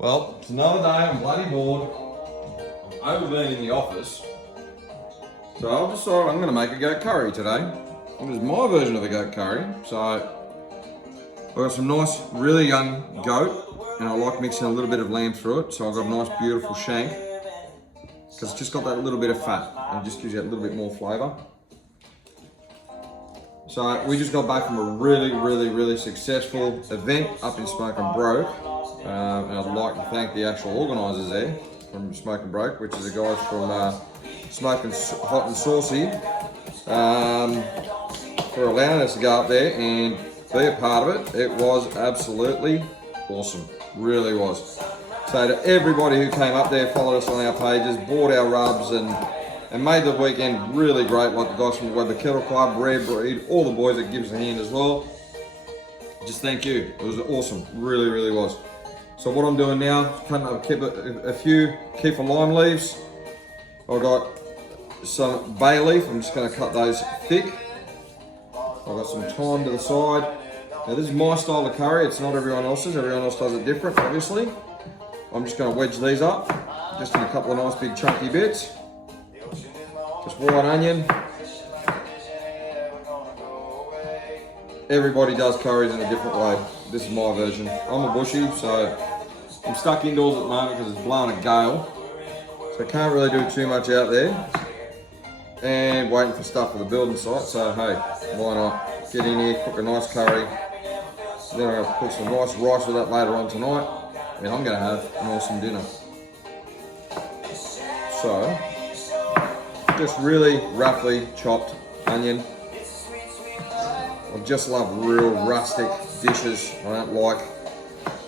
Well, it's another day, I'm bloody bored. I've overbeen in the office. So I've decided I'm going to make a goat curry today. This is my version of a goat curry. So I've got some nice, really young goat, and I like mixing a little bit of lamb through it. So I've got a nice, beautiful shank, because it's just got that little bit of fat, and it just gives you a little bit more flavour. So we just got back from a really successful event up in Smoke and Broke. And I'd like to thank the actual organisers there from Smoke and Broke, which is the guys from Smoking Hot and Saucy, for allowing us to go up there and be a part of it. It was absolutely awesome, really was. So to everybody who came up there, followed us on our pages, bought our rubs and made the weekend really great, like the guys from the Weber Kettle Club, Rare Breed, all the boys that give us a hand as well. Just thank you, it was awesome, really was. So what I'm doing now, cutting up a few Kefir lime leaves. I've got some bay leaf, I'm just going to cut those thick. I've got some thyme to the side. Now this is my style of curry, it's not everyone else's, everyone else does it different obviously. I'm just going to wedge these up, just in a couple of nice big chunky bits. Just white onion. Everybody does curries in a different way. This is my version. I'm a bushy, so I'm stuck indoors at the moment because it's blowing a gale. So I can't really do too much out there. And waiting for stuff for the building site, so hey, why not? Get in here, cook a nice curry. Then I'm going to put some nice rice with that later on tonight. And I'm going to have an awesome dinner. So, just really roughly chopped onion. I just love real rustic dishes. I don't like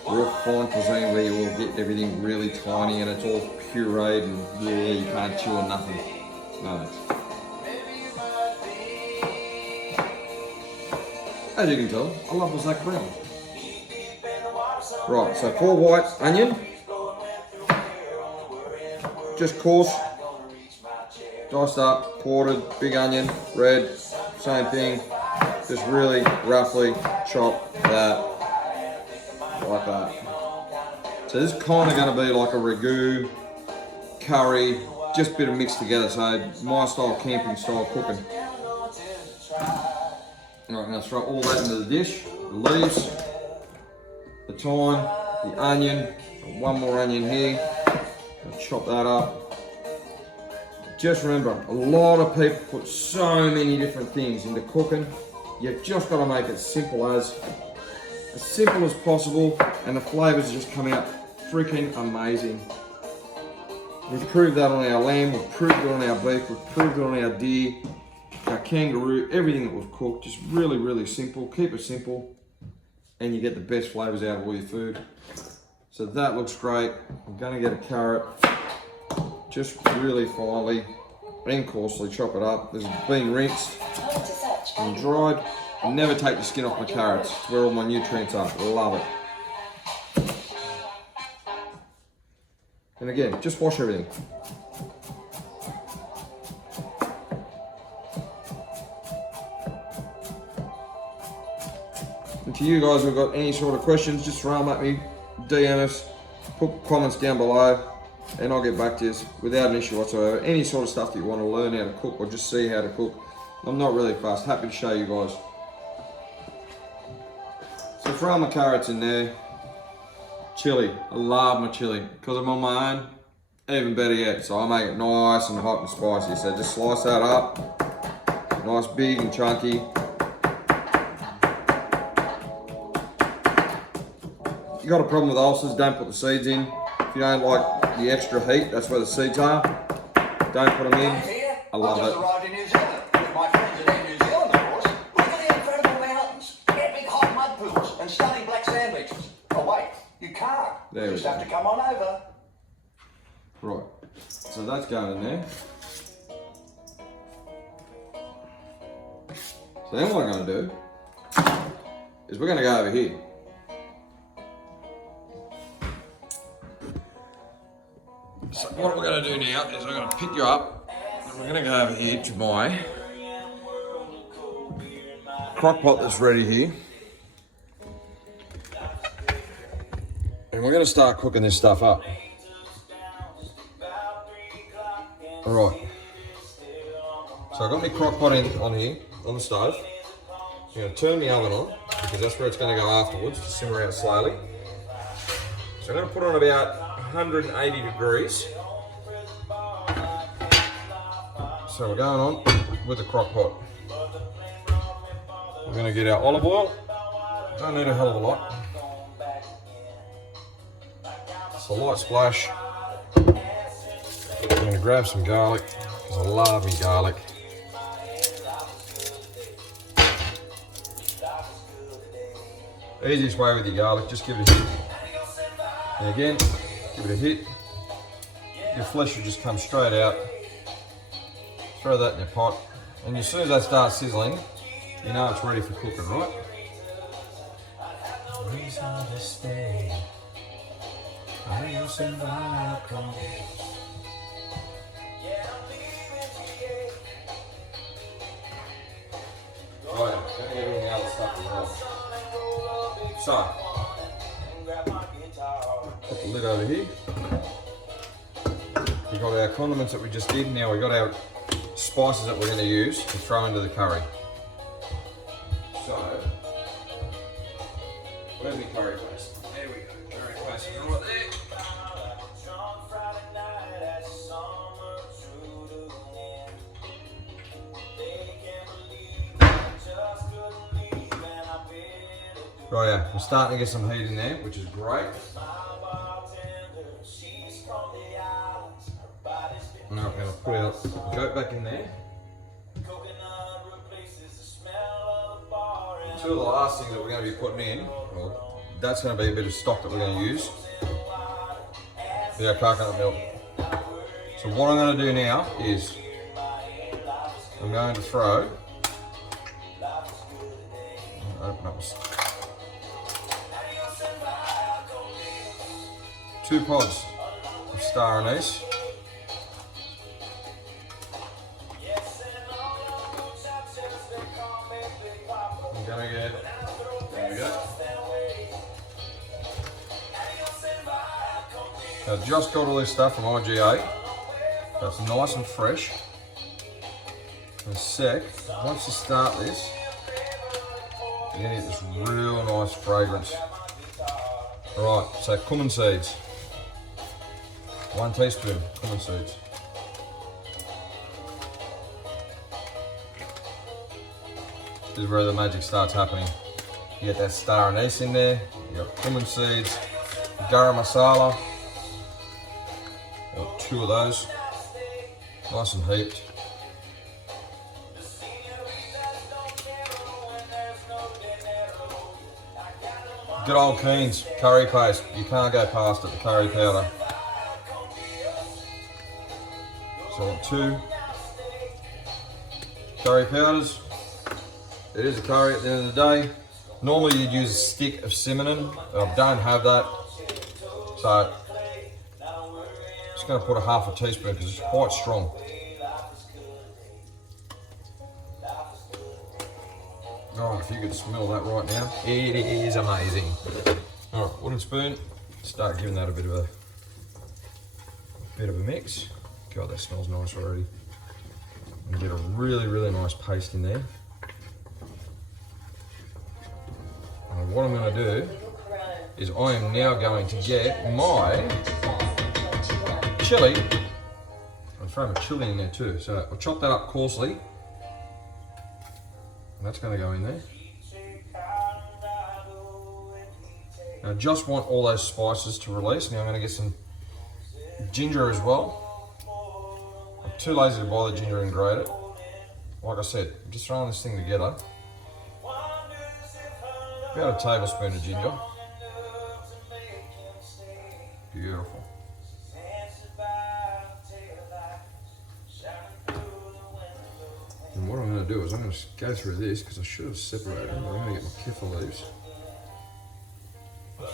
real fine cuisine where you will get everything really tiny and it's all pureed and you can't chew on nothing. No. As you can tell, I love my Zac Brown. Right, so 4 white onion. Just coarse. Diced up, quartered, big onion, red, same thing. Just really roughly chop that, like that. So this is kind of going to be like a ragu, curry, just a bit of mixed together. So my style, camping style cooking. Alright, now throw all that into the dish. The leaves, the thyme, the onion, one more onion here. I'll chop that up. Just remember, a lot of people put so many different things into cooking. You've just got to make it simple as possible, and the flavours just come out freaking amazing. We've proved that on our lamb, we've proved it on our beef, we've proved it on our deer, our kangaroo, everything that we've cooked. Just really simple. Keep it simple, and you get the best flavours out of all your food. So that looks great. I'm going to get a carrot, just really finely and coarsely chop it up. This has been rinsed and dried. I never take the skin off my carrots. It's where all my nutrients are. Love it. And again, just wash everything. And to you guys who've got any sort of questions, just throw them at me, DM us, put comments down below, and I'll get back to you without an issue whatsoever. Any sort of stuff that you want to learn how to cook or just see how to cook, I'm not really fast. Happy to show you guys. So throw my carrots in there. Chili, I love my chili. Because I'm on my own, even better yet. So I make it nice and hot and spicy. So just slice that up, nice big and chunky. If you got a problem with ulcers, don't put the seeds in. If you don't like the extra heat, that's where the seeds are. Don't put them in. I love it. Arrived in New Zealand with my friends at Air New Zealand, of course. Look at the incredible mountains, epic hot mud pools, and stunning black sand beaches. Oh wait, you can't. There You we just go. have to come on over. Right, so that's going in there. So then what I'm going to do is we're going to go over here. So what we're going to do now is we're going to pick you up and we're going to go over here to my crock pot that's ready here. And we're we're going to start cooking this stuff up. All right. So I've got my crock pot on here, on the stove. I'm going to turn the oven on, because that's where it's going to go afterwards, to simmer out slowly. So I'm going to put it on about 180 degrees. So we're going on with the crock pot. We're going to get our olive oil. Don't need a hell of a lot. Just a light splash. I'm going to grab some garlic, because I love me garlic. Easiest way with your garlic, just give it a hit. And again, give it a hit. Your flesh will just come straight out. Throw that in your pot. And as soon as that starts sizzling, you know it's ready for cooking, right? Right, don't get any other stuff as well. So, put the lid over here. We've got our condiments that we just did. Now we've got our spices that we're going to use to throw into the curry. So, where's my curry paste? There we go. Curry paste is right there. Right, yeah, we're starting to get some heat in there, which is great. Now we're going to put our goat back in there. Two of the last things that we're going to be putting in, well, that's going to be a bit of stock that we're going to use. Our coconut milk. So what I'm going to do now is I'm going to throw, open up 2 pods of star anise. I'm gonna get, there we go. I've just got all this stuff from IGA. That's nice and fresh. In a sec, once you start this, you're gonna get this real nice fragrance. Alright, so cumin seeds. 1 teaspoon cumin seeds. This is where the magic starts happening. You get that star anise in there, you got cumin seeds, garam masala. Got 2 of those, nice and heaped. Good old Keen's curry paste, you can't go past it, the curry powder. So I've got 2 curry powders. It is a curry at the end of the day. Normally you'd use a stick of cinnamon. I don't have that. So I'm just going to put a half a teaspoon because it's quite strong. Oh, if you could smell that right now, it is amazing. All right, wooden spoon. Start giving that a bit of a mix. God, that smells nice already. And get a really, really nice paste in there. And what I'm going to do is I am now going to get my chili. I'll throw my chili in there too. So I'll chop that up coarsely. And that's going to go in there. Now I just want all those spices to release. Now I'm going to get some ginger as well. I'm too lazy to buy the ginger and grate it. Like I said, I'm just throwing this thing together. About a tablespoon of ginger. Beautiful. And what I'm going to do is I'm going to go through this because I should have separated them. I'm going to get my kefir leaves.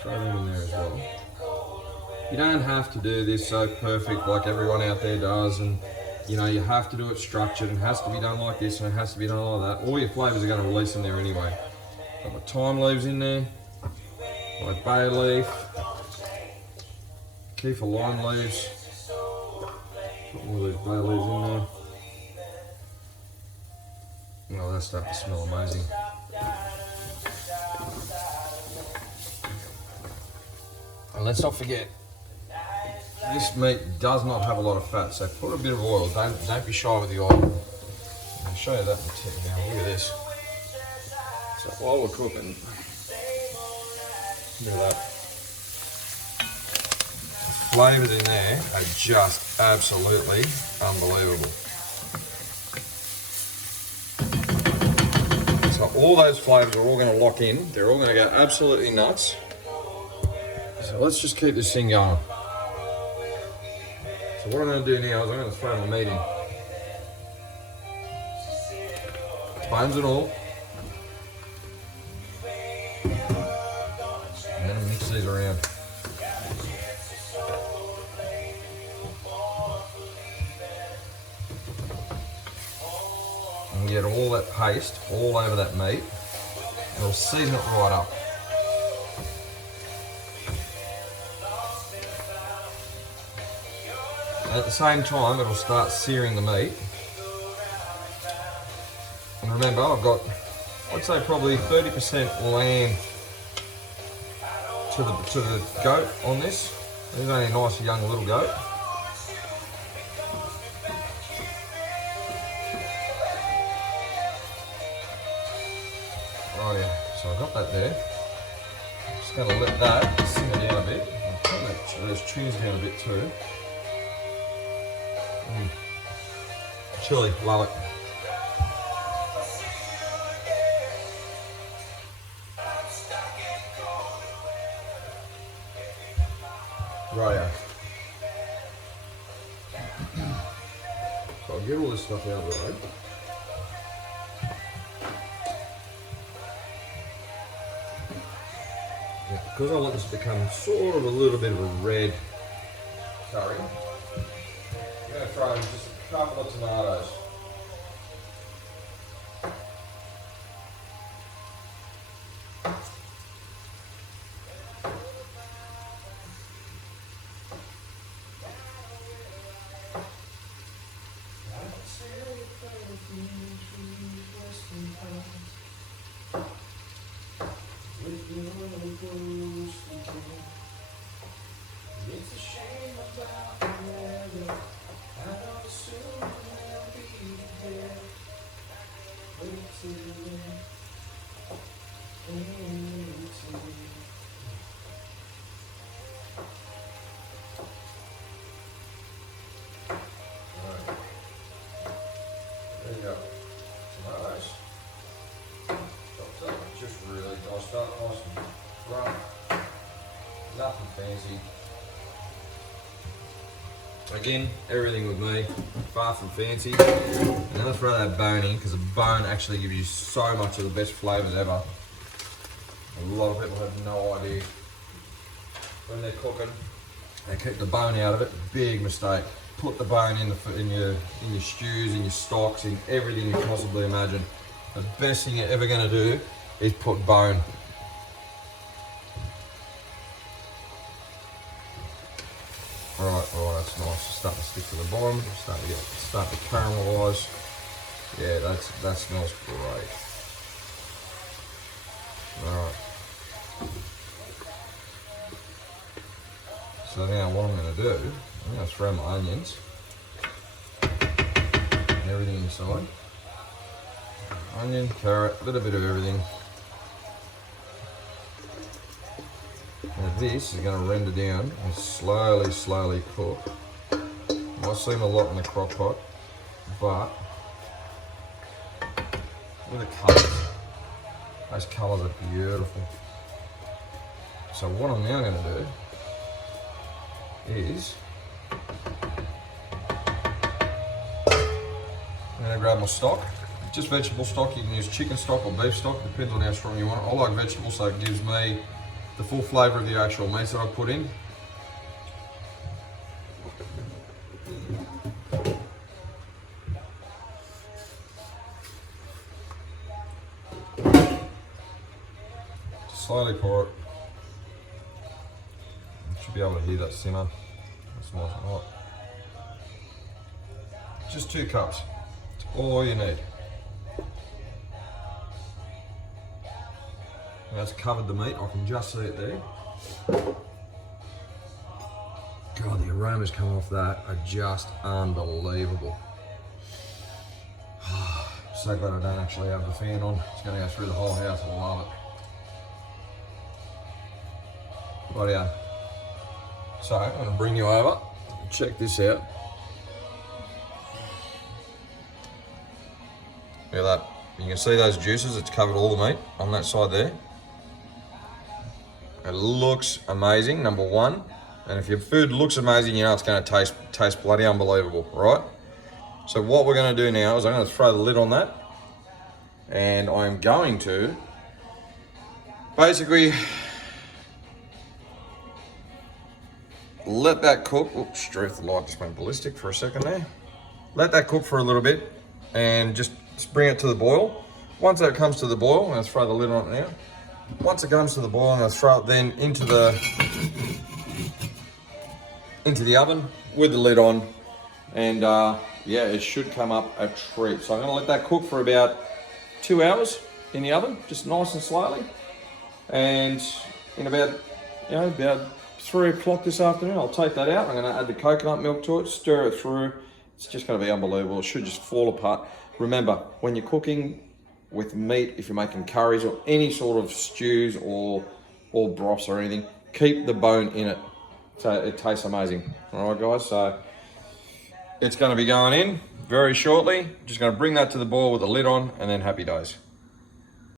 Throw them in there as well. You don't have to do this so perfect like everyone out there does, and you know, you have to do it structured and it has to be done like this and it has to be done like that. All your flavours are going to release in there anyway. Got my thyme leaves in there, my bay leaf, Kefir lime leaves. Put all these bay leaves in there. Well, that's starting to smell amazing. And let's not forget, this meat does not have a lot of fat, so put a bit of oil. Don't be shy with the oil. I'll show you that in a tick now. Look at this. So while we're cooking, look at that. Flavours in there are just absolutely unbelievable. So all those flavours are all going to lock in. They're all going to go absolutely nuts. So let's just keep this thing going. So what I'm going to do now is I'm going to throw my meat in. Bones and all. And then mix these around. And get all that paste all over that meat. And it'll season it right up. At the same time, it'll start searing the meat. And remember, I've got, I'd say probably 30% lamb to the goat on this. This is only a nice young little goat. Oh yeah, so I've got that there. I'm just going to let that simmer down a bit. I'll put those tunes down a bit too. Chili, love it. Right. So I'll get all this stuff out of the road. Yeah, because I want this to become sort of a little bit of a red curry, I'm going to throw in just a couple of tomatoes. It's a shame about the weather. I know soon I'll be there. Wait till then. Wait till then. Right. There you go. Tomatoes. Chopped up. Just really diced up. Nice and rough. Nothing fancy. Again, everything with me, far from fancy. And then I'll throw that bone in because the bone actually gives you so much of the best flavours ever. A lot of people have no idea. When they're cooking, they keep the bone out of it. Big mistake. Put the bone in your stews, in your stocks, in everything you can possibly imagine. The best thing you're ever going to do is put bone. Alright, that's nice. It's starting to stick to the bottom. Start to caramelise. Yeah, that smells great. Alright. So now what I'm going to do, I'm going to throw my onions and everything inside. Onion, carrot, a little bit of everything. Now this is going to render down and slowly cook. Might seem a lot in the crock pot, but look at the colours. Those colours are beautiful. So what I'm now going to do is I'm going to grab my stock. Just vegetable stock. You can use chicken stock or beef stock, depends on how strong you want it. I like vegetable, so it gives me the full flavour of the actual meat that I put in. Slowly pour it. You should be able to hear that simmer. That's nice and hot. Just 2 cups. That's all you need. That's covered the meat. I can just see it there. God, the aromas coming off that are just unbelievable. So glad I don't actually have the fan on. It's going to go through the whole house. I love it. Rightio. So I'm going to bring you over. Check this out. Look at that. You can see those juices. It's covered all the meat on that side there. It looks amazing, number one. And if your food looks amazing, you know it's going to taste bloody unbelievable, right? So what we're going to do now is I'm going to throw the lid on that. And I'm going to basically let that cook. Oops, straight the light just went ballistic for a second there. Let that cook for a little bit and just bring it to the boil. Once that comes to the boil, I'm going to throw the lid on it now. Once it comes to the boil, I'm going to throw it then into the oven with the lid on. And yeah, it should come up a treat. So I'm going to let that cook for about 2 hours in the oven, just nice and slowly. And in about 3 o'clock this afternoon, I'll take that out. I'm going to add the coconut milk to it, stir it through. It's just going to be unbelievable. It should just fall apart. Remember, when you're cooking with meat, if you're making curries or any sort of stews or broths or anything, keep the bone in it. So it tastes amazing. All right, guys, so it's going to be going in very shortly. Just going to bring that to the boil with the lid on and then happy days.